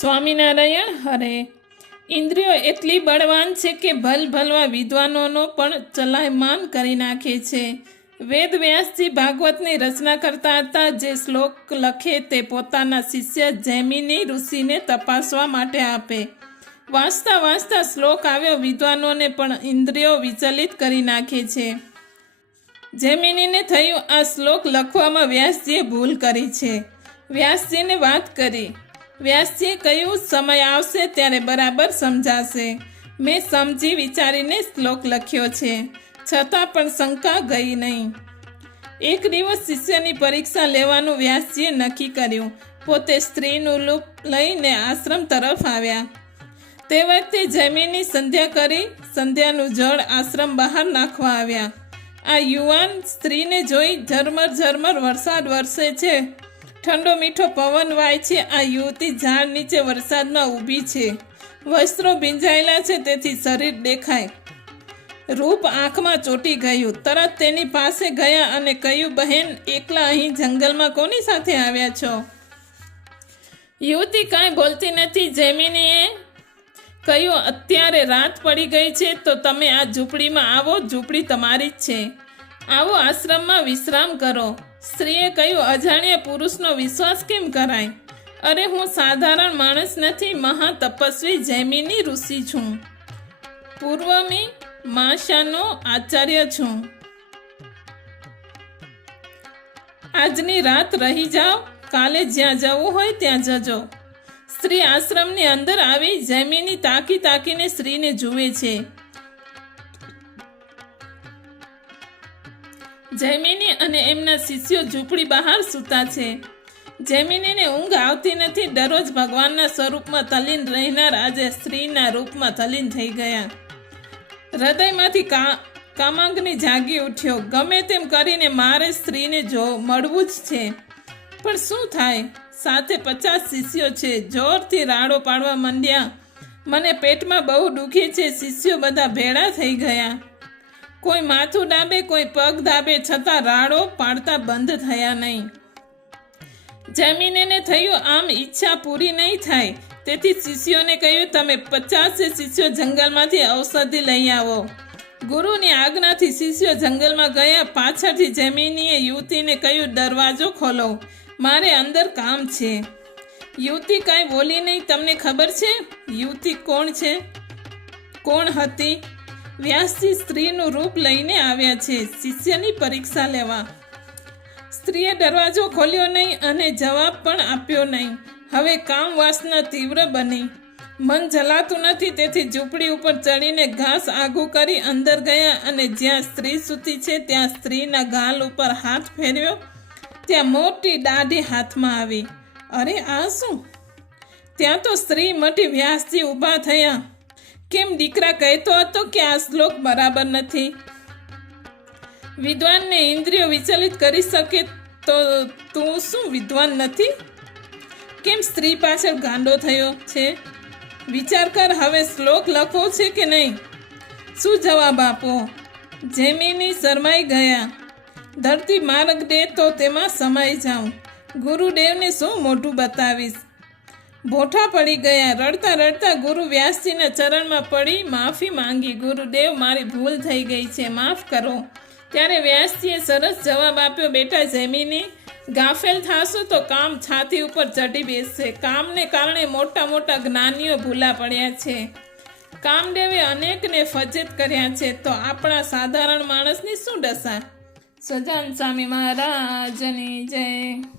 સ્વામિનારાયણ હરે ઇન્દ્રિયો એટલી બળવાન છે કે ભલ ભલવા વિદ્વાનોનો પણ ચલાયમાન કરી નાખે છે. વેદ વ્યાસજી ભાગવતની રચના કરતા હતા, જે શ્લોક લખે તે પોતાના શિષ્ય જૈમિની ઋષિને તપાસવા માટે આપે. વાંચતા વાંચતા શ્લોક આવ્યો, વિદ્વાનોને પણ ઇન્દ્રિયો વિચલિત કરી નાખે છે. જૈમિનીને થયું આ શ્લોક લખવામાં વ્યાસજીએ ભૂલ કરી છે. વ્યાસજીને વાત કરી. વ્યાસજીએ કહ્યું, સમય આવશે ત્યારે બરાબર સમજાશે. મેં સમજી વિચારીને શ્લોક લખ્યો છે, છતાં પણ શંકા ગઈ નહીં. એક દિવસ શિષ્યની પરીક્ષા લેવાનું વ્યાસજીએ નક્કી કર્યું. પોતે સ્ત્રીનું લૂપ લઈને આશ્રમ તરફ આવ્યા. તે વખતે જમીની સંધ્યા કરી સંધ્યાનું જળ આશ્રમ બહાર નાખવા આવ્યા. આ યુવાન સ્ત્રીને જોઈ ઝરમર ઝરમર વરસાદ વરસે છે. ઠંડો મીઠો પવન વાય છે. આ યુવતી ઝાડ નીચે વરસાદમાં ઊભી છે. વસ્ત્રો ભીંજાયેલા છે, તેથી શરીર દેખાય. રૂપ આંખમાં ચોટી ગયું. તરત તેની પાસે ગયા અને કહ્યું, બહેન, એકલા અહીં જંગલમાં કોની સાથે આવ્યા છો? યુવતી કાંઈ બોલતી નથી. જેમિનીએ કહ્યું, અત્યારે રાત પડી ગઈ છે, તો તમે આ ઝૂંપડીમાં આવો. ઝૂંપડી તમારી જ છે. આવો આશ્રમમાં વિશ્રામ કરો. સ્ત્રીએ કહ્યું, અજાણ્યા પુરુષનો વિશ્વાસ કેમ કરાય? અરે, હું સાધારણ માણસ નથી, મહા તપસ્વી જૈમિની ઋષિ છું. પૂર્વમી માશાનો આચાર્ય છું. આજની રાત રહી જાઓ, કાલે જ્યાં જવું હોય ત્યાં જજો. સ્ત્રી આશ્રમની અંદર આવી જૈમિની તાકી તાકીને સ્ત્રીને જુએ છે. જૈમિની અને એમના શિષ્યો ઝૂંપડી બહાર સૂતા છે. જૈમિનીને ઊંઘ આવતી નથી, દરરોજ ભગવાનના સ્વરૂપમાં તલીન રહેનાર આજે સ્ત્રીના રૂપમાં તલીન થઈ ગયા. હૃદયમાંથી કા, કામાંગની જાગી ઉઠ્યો. ગમે તેમ કરીને મારે સ્ત્રીને જો, મળવું જ છે. પણ શું થાય? સાથે પચાસ શિષ્યો છે. જોરથી રાડો પાડવા માંડ્યા. મને પેટમાં બહુ દુખી છે. શિષ્યો બધા ભેળા થઈ ગયા. કોઈ માથું ડાબે, કોઈ પગ ડાબે છતાં રાડો પાડતા બંધ થયા નહીં. જમીનેને થયું આમ ઈચ્છા પૂરી નહીં થાય. તેથી શિષ્યોને કહ્યું, તમે પચાસે શિષ્યો જંગલમાંથી ઔષધિ લઈ આવો. ગુરુની આજ્ઞાથી શિષ્યો જંગલમાં ગયા. પાછળથી જમીનીએ યુવતીને કહ્યું, દરવાજો ખોલો. મારે અંદર કામ છે. યુવતી કાંઈ બોલી નહીં, તમને ખબર છે? યુવતી કોણ છે? કોણ હતી? વ્યાસજી સ્ત્રીનું રૂપ લઈને આવ્યા છે. શિષ્યની પરીક્ષા લેવા. સ્ત્રીએ દરવાજો ખોલ્યો નહીં અને જવાબ પણ આપ્યો નહીં. હવે કામ વાસના તીવ્ર બની. મન જલાતું નથી, તેથી ઝૂંપડી ઉપર ચડીને ઘાસ આઘું કરી અંદર ગયા અને જ્યાં સ્ત્રી સૂતી છે, ત્યાં સ્ત્રીના ગાલ ઉપર હાથ ફેર્યો ત્યાં મોટી દાઢી હાથમાં આવી. અરે, આ શું? ત્યાં તો સ્ત્રી મટી વ્યાસથી ઊભા થયા. કેમ દીકરા કહેતો હતો કે આ શ્લોક બરાબર નથી? વિદ્વાનને ઇન્દ્રિયો વિચલિત કરી શકે તો તું શું વિદ્વાન નથી? કેમ સ્ત્રી પાછળ ગાંડો થયો છે? વિચાર કર, હવે શ્લોક લખવો છે કે નહીં? શું જવાબ આપો? જેમીની શરમાઈ ગયા. ધરતી માર્ગ દે તો તેમાં સમાઈ જાઉં. ગુરુદેવને શું મોઢું બતાવીશ? ભોઠા પડી ગયા. રડતા રડતા ગુરુ વ્યાસજીના ચરણમાં પડી. માફી માંગી. ગુરુદેવ, મારી ભૂલ થઈ ગઈ છે. માફ કરો. ત્યારે વ્યાસજીએ સરસ જવાબ આપ્યો, બેટા, જમીની ગાફેલ થાશો તો કામ છાતી ઉપર ચઢી બેસશે. કામને કારણે મોટા મોટા જ્ઞાનીઓ ભૂલા પડ્યા છે. કામદેવે અનેકને ફજેત કર્યા છે. તો આપણા સાધારણ માણસની શું દશા? સજાન સ્વામી મહારાજની જય.